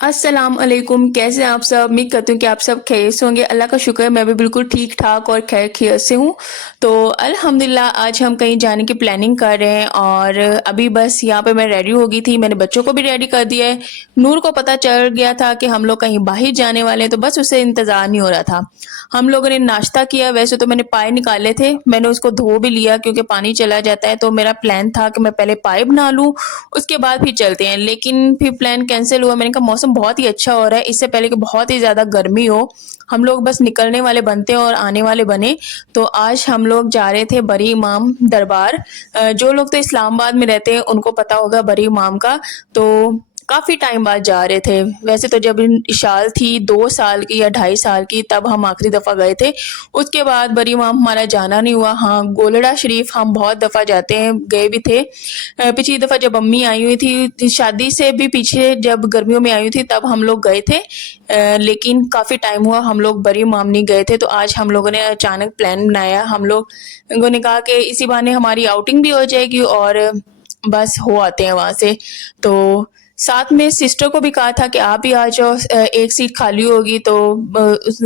अस्सलाम वालेकुम। कैसे हैं आप सब? उम्मीद करती हूँ कि आप सब खैरियत से होंगे। अल्लाह का शुक्र है मैं भी बिल्कुल ठीक ठाक और खैरियत से हूँ। तो अल्हम्दुलिल्लाह आज हम कहीं जाने की प्लानिंग कर रहे हैं और अभी बस यहाँ पे मैं रेडी हो गई थी। मैंने बच्चों को भी रेडी कर दिया है। नूर को पता चल गया था कि हम लोग कहीं बाहर जाने वाले हैं, तो बस उसे इंतज़ार नहीं हो रहा था। हम लोगों ने नाश्ता किया। वैसे तो मैंने पाए निकाले थे, मैंने उसको धो भी लिया क्योंकि पानी चला जाता है। तो मेरा प्लान था कि मैं पहले पाए बना लूँ, उसके बाद फिर चलते हैं, लेकिन फिर प्लान कैंसिल हुआ। मैंने कहा मौसम बहुत ही अच्छा हो रहा है, इससे पहले कि बहुत ही ज़्यादा गर्मी हो। हम लोग बस निकलने वाले बनते और आने वाले बने। तो आज हम लोग जा रहे थे बरी इमाम दरबार। जो लोग तो इस्लामाबाद में रहते हैं उनको पता होगा बरी इमाम का। तो काफ़ी टाइम बाद जा रहे थे। वैसे तो जब इशाल थी 2 साल की या 2.5 साल की, तब हम आखिरी दफ़ा गए थे। उसके बाद बरी इमाम हमारा जाना नहीं हुआ। हाँ, गोलड़ा शरीफ हम बहुत दफ़ा जाते हैं, गए भी थे। पिछली दफ़ा जब अम्मी आई हुई थी शादी से भी पीछे, जब गर्मियों में आई हुई थी तब हम लोग गए थे। लेकिन काफ़ी टाइम हुआ हम लोग बरी इमाम नहीं गए थे। तो आज हम लोगों ने अचानक प्लान बनाया। हम लोगों ने कहा कि इसी बहाने हमारी आउटिंग भी हो जाएगी और बस हो आते हैं वहाँ से। तो साथ में सिस्टर को भी कहा था कि आप भी आ जाओ, एक सीट खाली होगी तो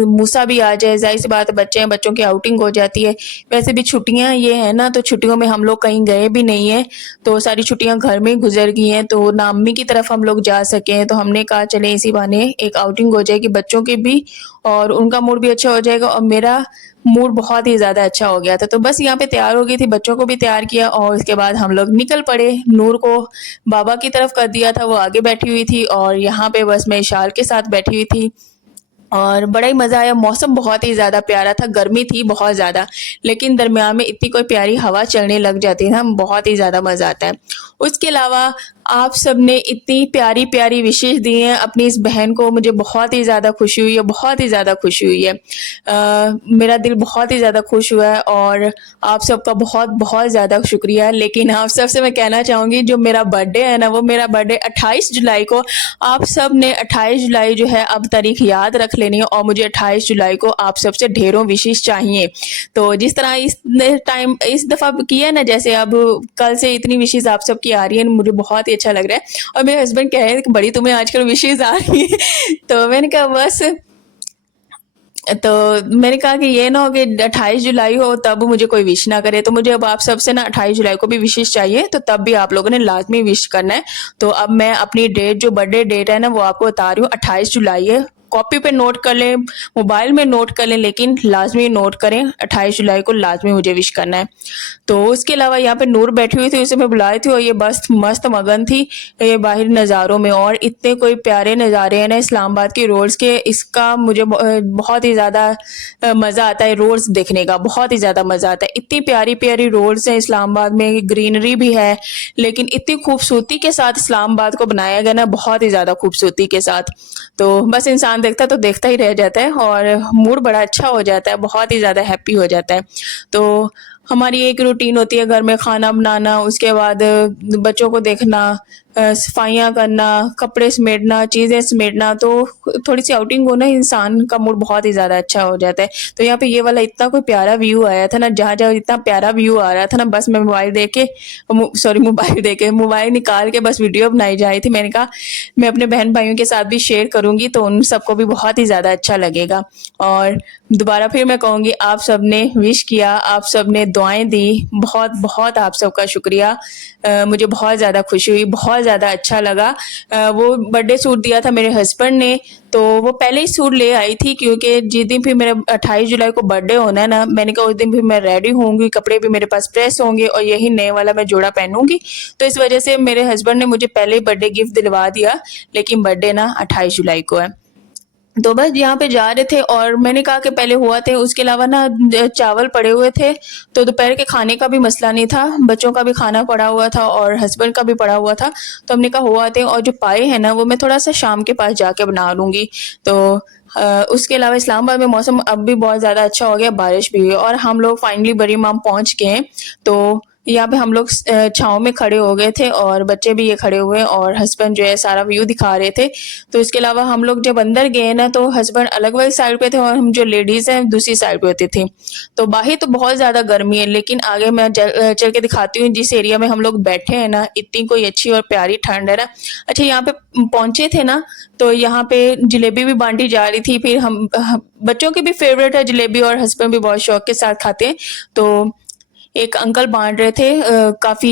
मूसा भी आ जाए। जाहिर सी बात है, बच्चे हैं, बच्चों की आउटिंग हो जाती है। वैसे भी छुट्टियां ये है ना, तो छुट्टियों में हम लोग कहीं गए भी नहीं है। तो सारी छुट्टियां घर में ही गुजर गई हैं, तो ना अम्मी की तरफ हम लोग जा सके हैं। तो हमने कहा चले इसी बहाने एक आउटिंग हो जाएगी बच्चों की भी, और उनका मूड भी अच्छा हो जाएगा और मेरा मूड बहुत ही ज़्यादा अच्छा हो गया था। तो बस यहाँ पे तैयार हो गई थी, बच्चों को भी तैयार किया और उसके बाद हम लोग निकल पड़े। नूर को बाबा की तरफ कर दिया था, वो आगे बैठी हुई थी और यहाँ पे बस मैं इशाल के साथ बैठी हुई थी और बड़ा ही मज़ा आया। मौसम बहुत ही ज़्यादा प्यारा था, गर्मी थी बहुत ज़्यादा, लेकिन दरमियान में इतनी कोई प्यारी हवा चलने लग जाती है ना, बहुत ही ज़्यादा मज़ा आता है। उसके अलावा आप सब ने इतनी प्यारी प्यारी विशेष दी हैं अपनी इस बहन को, मुझे बहुत ही ज़्यादा खुशी हुई है, बहुत ही ज़्यादा खुशी हुई है। मेरा दिल बहुत ही ज़्यादा खुश हुआ है और आप सबका बहुत बहुत ज़्यादा शुक्रिया। लेकिन आप सबसे मैं कहना चाहूँगी, जो मेरा बर्थडे है ना, वो मेरा बर्थडे 28 जुलाई को। आप सब ने 28 जुलाई जो है अब तारीख याद रख लेनी है और मुझे 28 जुलाई को आप सबसे ढेरों विशेष चाहिए। तो जिस तरह इस दफ़ा किया है ना, जैसे अब कल से इतनी विशेष आप सबकी आ रही है, मुझे बहुत ही अच्छा लग रहा है। और मेरे हस्बैंड कह रहे हैं कि बड़ी तुम्हें आजकल विशेष आ रही है तो मैंने कहा बस। तो मैंने कहा कि ये ना हो कि 28 जुलाई हो तब मुझे कोई विश ना करे, तो मुझे अब आप सबसे ना 28 जुलाई को भी विशेष चाहिए, तो तब भी आप लोगों ने लाजमी विश करना है। तो अब मैं अपनी डेट, जो बर्थडे डेट है ना, वो आपको बता रही हूँ, 28 जुलाई है। कॉपी पे नोट कर लें, मोबाइल में नोट कर लें, लेकिन लाजमी नोट करें, 28 जुलाई को लाजमी मुझे विश करना है। तो उसके अलावा यहाँ पे नूर बैठी हुई थी, उसे मैं बुलाई थी और ये बस मस्त मगन थी ये बाहर नज़ारों में। और इतने कोई प्यारे नज़ारे हैं ना इस्लामाबाद के रोड्स के, इसका मुझे बहुत ही ज़्यादा मज़ा आता है रोड्स देखने का, बहुत ही ज़्यादा मज़ा आता है। इतनी प्यारी प्यारी रोड्स हैं इस्लामाबाद में, ग्रीनरी भी है, लेकिन इतनी खूबसूरती के साथ इस्लामाबाद को बनाया गया ना, बहुत ही ज़्यादा खूबसूरती के साथ। तो बस इंसान देखता तो देखता ही रह जाता है और मूड बड़ा अच्छा हो जाता है, बहुत ही ज़्यादा हैप्पी हो जाता है। तो हमारी एक रूटीन होती है घर में, खाना बनाना, उसके बाद बच्चों को देखना, सफाइयाँ करना, कपड़े समेटना, चीज़ें समेटना। तो थोड़ी सी आउटिंग हो ना, इंसान का मूड बहुत ही ज़्यादा अच्छा हो जाता है। तो यहाँ पे ये वाला इतना कोई प्यारा व्यू आया था ना, जहाँ जहाँ इतना प्यारा व्यू आ रहा था ना, बस मैं मोबाइल निकाल के बस वीडियो बनाई जा रही थी। मैंने कहा मैं अपने बहन भाइयों के साथ भी शेयर करूँगी तो उन सबको भी बहुत ही ज़्यादा अच्छा लगेगा। और दोबारा फिर मैं कहूँगी, आप सब ने विश किया, आप सब ने दुआएं दी, बहुत बहुत आप सबका शुक्रिया। मुझे बहुत ज़्यादा खुशी हुई, बहुत ज़्यादा अच्छा लगा। वो बर्थडे सूट दिया था मेरे हस्बैंड ने, तो वो पहले ही सूट ले आई थी, क्योंकि जिस दिन फिर मेरा 28 जुलाई को बर्थडे होना है ना, मैंने कहा उस दिन फिर मैं रेडी होंगी, कपड़े भी मेरे पास प्रेस होंगे और यही नए वाला मैं जोड़ा पहनूंगी। तो इस वजह से मेरे हस्बैंड ने मुझे पहले ही बर्थडे गिफ्ट दिलवा दिया, लेकिन बर्थडे ना 28 जुलाई को है। तो बस यहाँ पे जा रहे थे और मैंने कहा कि पहले हुआ थे, उसके अलावा ना चावल पड़े हुए थे, तो दोपहर के खाने का भी मसला नहीं था, बच्चों का भी खाना पड़ा हुआ था और हस्बैंड का भी पड़ा हुआ था। तो हमने कहा हुआ थे, और जो पाए हैं ना वो मैं थोड़ा सा शाम के पास जाके बना लूँगी। तो उसके अलावा इस्लामाबाद में मौसम अब भी बहुत ज़्यादा अच्छा हो गया, बारिश भी हुई और हम लोग फाइनली बरी इमाम पहुँच गए हैं। तो यहाँ पे हम लोग छाँव में खड़े हो गए थे और बच्चे भी ये खड़े हुए और हस्बैंड जो है सारा व्यू दिखा रहे थे। तो इसके अलावा हम लोग जब अंदर गए ना तो हस्बैंड अलग वाली साइड पे थे और हम जो लेडीज़ हैं दूसरी साइड पे होती थी। तो बाहर तो बहुत ज़्यादा गर्मी है, लेकिन आगे मैं चल के दिखाती हूँ जिस एरिया में हम लोग बैठे हैं ना, इतनी कोई अच्छी और प्यारी ठंड है ना। अच्छा, यहाँ पे पहुँचे थे ना, तो यहाँ पे जलेबी भी बाँटी जा रही थी। फिर बच्चों की भी फ़ेवरेट है जलेबी और हस्बैंड भी बहुत शौक के साथ खाते हैं। तो एक अंकल बाँट रहे थे, काफ़ी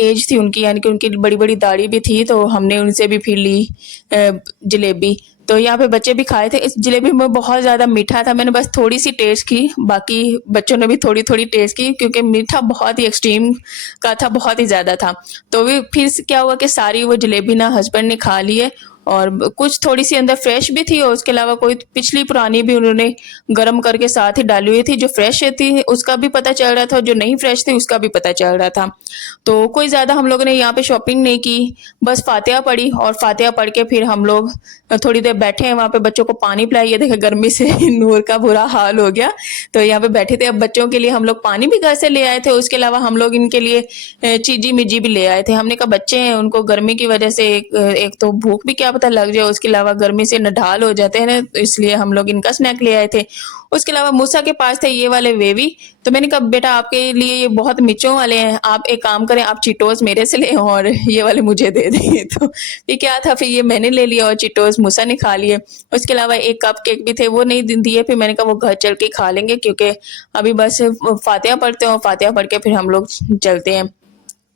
एज थी उनकी, यानी कि उनकी बड़ी-बड़ी दाढ़ी भी थी, तो हमने उनसे भी फिर ली जलेबी। तो यहाँ पे बच्चे भी खाए थे। इस जलेबी में बहुत ज़्यादा मीठा था, मैंने बस थोड़ी-सी टेस्ट की, बाकी बच्चों ने भी थोड़ी-थोड़ी टेस्ट की क्योंकि मीठा बहुत ही एक्सट्रीम का था, बहुत ही ज़्यादा था। तो भी फिर से क्या हुआ कि सारी वो जलेबी ना हस्बैंड ने खा ली है और कुछ थोड़ी-सी अंदर फ्रेश भी थी और उसके अलावा कोई पिछली पुरानी भी उन्होंने गरम करके साथ ही डाली हुई थी। जो फ्रेश थी उसका भी पता चल रहा था और जो नहीं फ्रेश थी उसका भी पता चल रहा था। तो कोई ज़्यादा हम लोगों ने यहाँ पे शॉपिंग नहीं की, बस फातिहा पढ़ी और फातिहा पढ़ के फिर हम लोग थोड़ी देर बैठे हैं वहाँ पे, बच्चों को पानी पिलाया। ये देखे गर्मी से नूर का बुरा हाल हो गया, तो यहाँ पे बैठे थे। अब बच्चों के लिए हम लोग पानी भी घर से ले आए थे, उसके अलावा हम लोग इनके लिए चीज़ी मिर्ची भी ले आए थे। हमने कहा बच्चे हैं, उनको गर्मी की वजह से एक तो भूख भी क्या पता लग जाए, उसके अलावा गर्मी से नढाल हो जाते हैं ना, तो इसलिए हम लोग इनका स्नैक ले आए थे। उसके अलावा मूसा के पास थे ये वाले वेवी, तो मैंने कहा बेटा आपके लिए ये बहुत मिर्चों वाले हैं, आप एक काम करें, आप चीटोस मेरे से लें और ये वाले मुझे दे दें। तो ये क्या था, फिर ये मैंने ले लिया और चीटोस मूसा ने खा लिए। उसके अलावा एक कप केक भी थे, वो नहीं दिए, फिर मैंने कहा वो घर चल के खा लेंगे क्योंकि अभी बस फातिहा पढ़ते हैं और फातिहा पढ़ के फिर हम लोग चलते हैं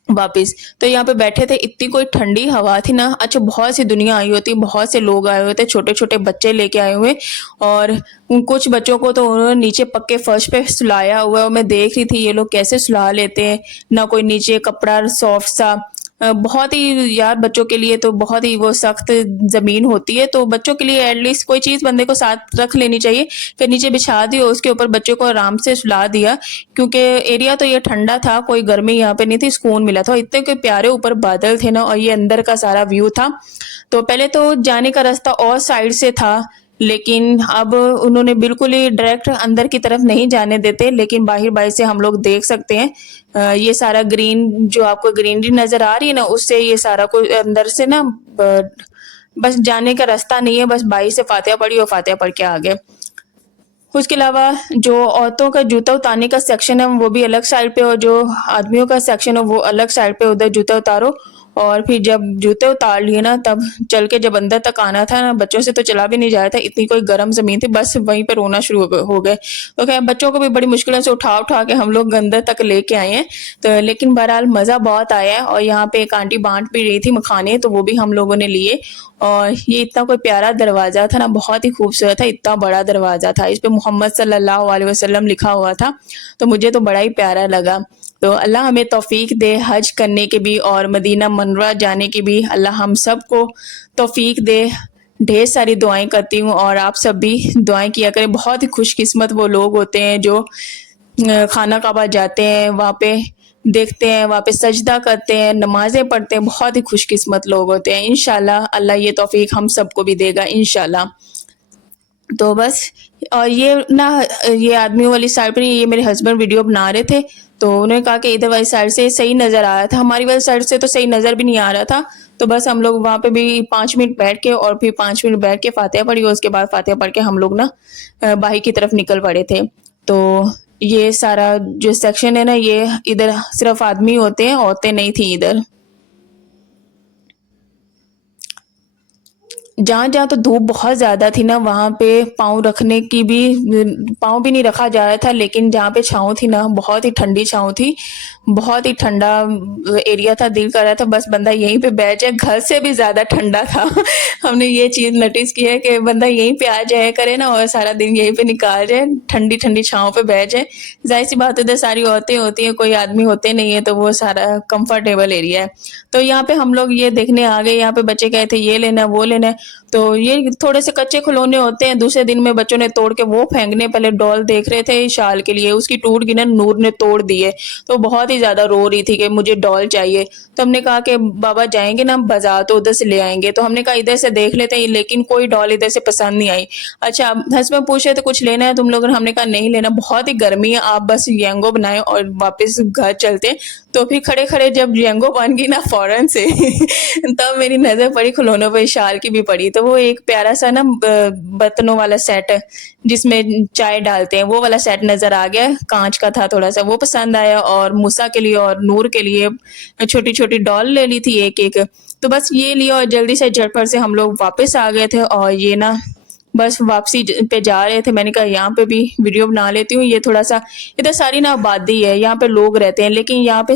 वापिस। तो यहाँ पे बैठे थे, इतनी कोई ठंडी हवा थी ना। अच्छा, बहुत सी दुनिया आई होती, बहुत से लोग आए हुए थे, छोटे छोटे बच्चे लेके आए हुए और कुछ बच्चों को तो उन्होंने नीचे पक्के फर्श पे सुलाया हुआ है और मैं देख रही थी ये लोग कैसे सुला लेते हैं, ना कोई नीचे कपड़ा सॉफ्ट सा। बहुत ही यार बच्चों के लिए तो बहुत ही वो सख्त ज़मीन होती है, तो बच्चों के लिए एटलीस्ट कोई चीज़ बंदे को साथ रख लेनी चाहिए। फिर नीचे बिछा दिया, उसके ऊपर बच्चों को आराम से सुला दिया क्योंकि एरिया तो ये ठंडा था, कोई गर्मी यहाँ पे नहीं थी, सुकून मिला था। इतने के प्यारे ऊपर बादल थे ना और ये अंदर का सारा व्यू था। तो पहले तो जाने का रास्ता और साइड से था, लेकिन अब उन्होंने बिल्कुल ही डायरेक्ट अंदर की तरफ नहीं जाने देते, लेकिन बाहर से हम लोग देख सकते हैं। ये सारा ग्रीन जो आपको ग्रीनरी नजर आ रही है ना, उससे ये सारा कुछ अंदर से ना बस जाने का रास्ता नहीं है, बस बाहर से फातिहा पढ़ी और फातिहा पढ़ के आ गए। उसके अलावा जो औरतों का जूता उतारने का सेक्शन है वो भी अलग साइड पे और जो आदमियों का सेक्शन है वो अलग साइड पे, उधर जूता उतारो। और फिर जब जूते उतार लिए ना तब चल के जब अंदर तक आना था ना, बच्चों से तो चला भी नहीं जा रहा था, इतनी कोई गर्म ज़मीन थी, बस वहीं पे रोना शुरू हो गए। तो खैर बच्चों को भी बड़ी मुश्किलों से उठा उठा के हम लोग अंदर तक लेके आए हैं। तो लेकिन बहरहाल मज़ा बहुत आया है और यहाँ पे एक आंटी बाँट भी रही थी मखाने, तो वो भी हम लोगों ने लिए। और ये इतना कोई प्यारा दरवाज़ा था ना, बहुत ही खूबसूरत था, इतना बड़ा दरवाज़ा था, इस पे मोहम्मद सल्लल्लाहु अलैहि वसल्लम लिखा हुआ था, तो मुझे तो बड़ा ही प्यारा लगा। तो अल्लाह हमें तौफीक दे हज करने की भी और मदीना मनवरा जाने की भी, अल्लाह हम सब को तौफीक दे। ढेर सारी दुआएं करती हूँ और आप सब भी दुआएं किया करें। बहुत ही खुशकिस्मत वो लोग होते हैं जो खाना काबा जाते हैं, वहाँ पे देखते हैं, वहाँ पे सजदा करते हैं, नमाजें पढ़ते हैं, बहुत ही खुशकिस्मत लोग होते हैं। इंशाल्लाह अल्लाह ये तौफीक हम सबको भी देगा इंशाल्लाह। तो बस, और ये ना ये आदमियों वाली साइड पर नहीं, ये मेरे हस्बैंड वीडियो बना रहे थे, तो उन्होंने कहा कि इधर वाली साइड से सही नज़र आ रहा था, हमारी वाली साइड से तो सही नज़र भी नहीं आ रहा था। तो बस हम लोग वहाँ पे भी 5 मिनट बैठ के और फिर 5 मिनट बैठ के फातिहा पढ़ी और उसके बाद फातिहा पढ़ के हम लोग ना बाहर की तरफ निकल पड़े थे। तो ये सारा जो सेक्शन है ना, ये इधर सिर्फ आदमी होते हैं, औरतें नहीं थी इधर। जहाँ जहाँ तो धूप बहुत ज़्यादा थी ना, वहाँ पे पाँव रखने की भी पाँव भी नहीं रखा जा रहा था, लेकिन जहाँ पे छाँव थी ना, बहुत ही ठंडी छाँव थी, बहुत ही ठंडा एरिया था, दिल कर रहा था बस बंदा यहीं पे बैठ जाए, घर से भी ज़्यादा ठंडा था। हमने ये चीज़ नोटिस की है कि बंदा यहीं पे आ जाया करे ना और सारा दिन यहीं पे निकाल जाए, ठंडी ठंडी छाँव पे बैठ जाए। जाहिर सी बात है इधर सारी औरतें होती हैं, कोई आदमी होते नहीं है, तो वो सारा कंफर्टेबल एरिया है। तो यहाँ पे हम लोग ये देखने आ गए, यहाँ पे बच्चे कहे थे ये लेना है वो लेना है, तो ये थोड़े से कच्चे खिलौने होते हैं, दूसरे दिन में बच्चों ने तोड़ के वो फेंकने, पहले डॉल देख रहे थे शाल के लिए, उसकी टूट गई ना, नूर ने तोड़ दिए, तो बहुत ही ज़्यादा रो रही थी कि मुझे डॉल चाहिए। तो हमने कहा कि बाबा जाएंगे ना बाजार तो उधर से ले आएंगे, तो हमने कहा इधर से देख लेते हैं, लेकिन कोई डॉल इधर से पसंद नहीं आई। अच्छा, हस्बैंड पूछ रहे थे कुछ लेना है तुम लोगों ने, हमने कहा नहीं लेना, बहुत ही गर्मी है, आप बस यंगो बनाए और वापस घर चलते हैं। तो फिर खड़े खड़े जब यंगो बन गई ना फौरन से तब मेरी नज़र पड़ी खिलौनों पर, शाल की भी पड़ी, तो वो एक प्यारा सा ना बर्तनों वाला सेट जिसमें चाय डालते हैं, वो वाला सेट नज़र आ गया, कांच का था थोड़ा सा, वो पसंद आया। और मूसा के लिए और नूर के लिए छोटी छोटी डॉल ले ली थी एक एक। तो बस ये लिया और जल्दी से झटपट से हम लोग वापस आ गए थे। और ये ना बस वापसी पे जा रहे थे, मैंने कहा यहाँ पे भी वीडियो बना लेती हूँ। ये थोड़ा सा इधर सारी ना आबादी है, यहाँ पे लोग रहते हैं, लेकिन यहाँ पे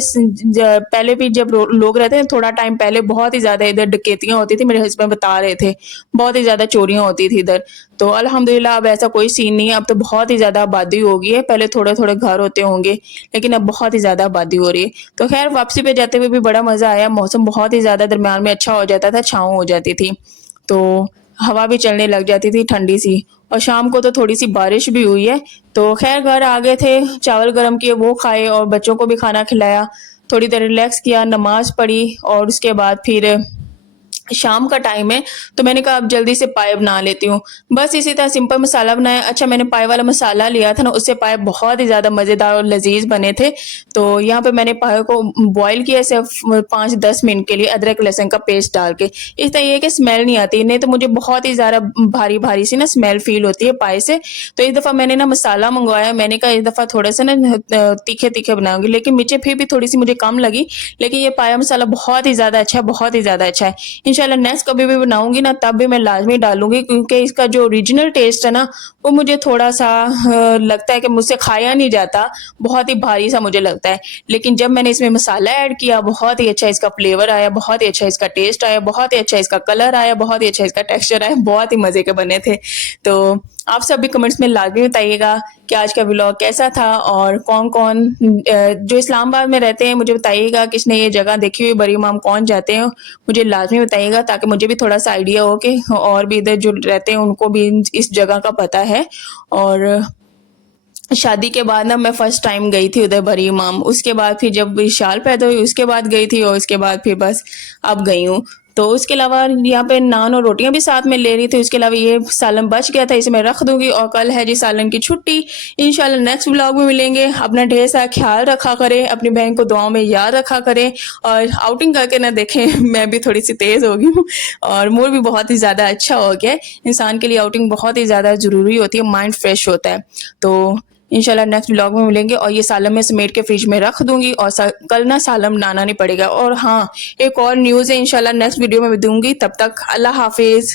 पहले भी जब लोग रहते हैं, थोड़ा टाइम पहले बहुत ही ज़्यादा इधर डकैतियाँ होती थी, मेरे हस्बैंड बता रहे थे, बहुत ही ज़्यादा चोरियाँ होती थी इधर। तो अल्हम्दुलिल्लाह अब ऐसा कोई सीन नहीं है, अब तो बहुत ही ज़्यादा आबादी हो गई है, पहले थोड़े थोड़े घर होते होंगे, लेकिन अब बहुत ही ज़्यादा आबादी हो रही है। तो खैर वापसी पे जाते हुए भी बड़ा मज़ा आया, मौसम बहुत ही ज़्यादा दरमियान में अच्छा हो जाता था, छाँव हो जाती थी, तो हवा भी चलने लग जाती थी ठंडी सी। और शाम को तो थोड़ी सी बारिश भी हुई है। तो खैर घर आ गए थे, चावल गरम किए वो खाए और बच्चों को भी खाना खिलाया, थोड़ी देर रिलैक्स किया, नमाज पढ़ी और उसके बाद फिर शाम का टाइम है, तो मैंने कहा अब जल्दी से पाए बना लेती हूँ। बस इसी तरह सिंपल मसाला बनाया। अच्छा, मैंने पाए वाला मसाला लिया था ना, उससे पाए बहुत ही ज़्यादा मज़ेदार और लजीज बने थे। तो यहाँ पे मैंने पाए को बॉईल किया सिर्फ 5-10 मिनट के लिए, अदरक लहसुन का पेस्ट डाल के। इस तरह ये है कि स्मेल नहीं आती, नहीं तो मुझे बहुत ही ज़्यादा भारी भारी सी ना स्मेल फील होती है पाए से। तो इस दफ़ा मैंने ना मसाला मंगवाया, मैंने कहा इस दफ़ा थोड़ा सा ना तीखे तीखे बनाऊंगी, लेकिन मिर्चें फिर भी थोड़ी सी मुझे कम लगी, लेकिन ये पाया मसाला बहुत ही ज़्यादा अच्छा है, बहुत ही ज़्यादा अच्छा है। इंशाल्लाह नेक्स्ट कभी भी बनाऊंगी ना तब भी मैं लाजमी डालूंगी, क्योंकि इसका जो ओरिजिनल टेस्ट है ना वो मुझे थोड़ा सा लगता है कि मुझसे खाया नहीं जाता, बहुत ही भारी सा मुझे लगता है। लेकिन जब मैंने इसमें मसाला ऐड किया, बहुत ही अच्छा इसका फ्लेवर आया, बहुत ही अच्छा इसका टेस्ट आया, बहुत ही अच्छा इसका कलर आया, बहुत ही अच्छा इसका टेक्सचर आया, बहुत ही मज़े के बने थे। तो आप सब भी कमेंट्स में लाजमी बताइएगा कि आज का व्लॉग कैसा था, और कौन कौन जो इस्लामाबाद में रहते हैं मुझे बताइएगा, किसने ये जगह देखी हुई, बरी इमाम कौन जाते हैं, मुझे लाजमी बताइएगा, ताकि मुझे भी थोड़ा सा आइडिया हो कि और भी इधर जो रहते हैं उनको भी इस जगह का पता है। और शादी के बाद ना मैं फर्स्ट टाइम गई थी उधर बरी इमाम, उसके बाद फिर जब विशाल पैदा हुई उसके बाद गई थी, और उसके बाद फिर बस अब गई हूँ। तो उसके अलावा यहाँ पे नान और रोटियां भी साथ में ले रही थी, उसके अलावा ये सालन बच गया था, इसे मैं रख दूंगी। और कल है जी सालन की छुट्टी। इंशाल्लाह नेक्स्ट व्लॉग में मिलेंगे। अपना ढेर सारा ख्याल रखा करें, अपनी बहन को दुआओं में याद रखा करें, और आउटिंग करके ना देखें मैं भी थोड़ी सी तेज़ हो गई हूँ और मूड भी बहुत ही ज़्यादा अच्छा हो गया है। इंसान के लिए आउटिंग बहुत ही ज़्यादा ज़रूरी होती है, माइंड फ्रेश होता है। तो इंशाल्लाह नेक्स्ट व्लॉग में मिलेंगे, और ये सालम में समेट के फ्रिज में रख दूंगी, और कल ना सालम बनाना नहीं पड़ेगा। और हाँ, एक और न्यूज़ है, इंशाल्लाह नेक्स्ट वीडियो में दूंगी। तब तक अल्लाह हाफिज़।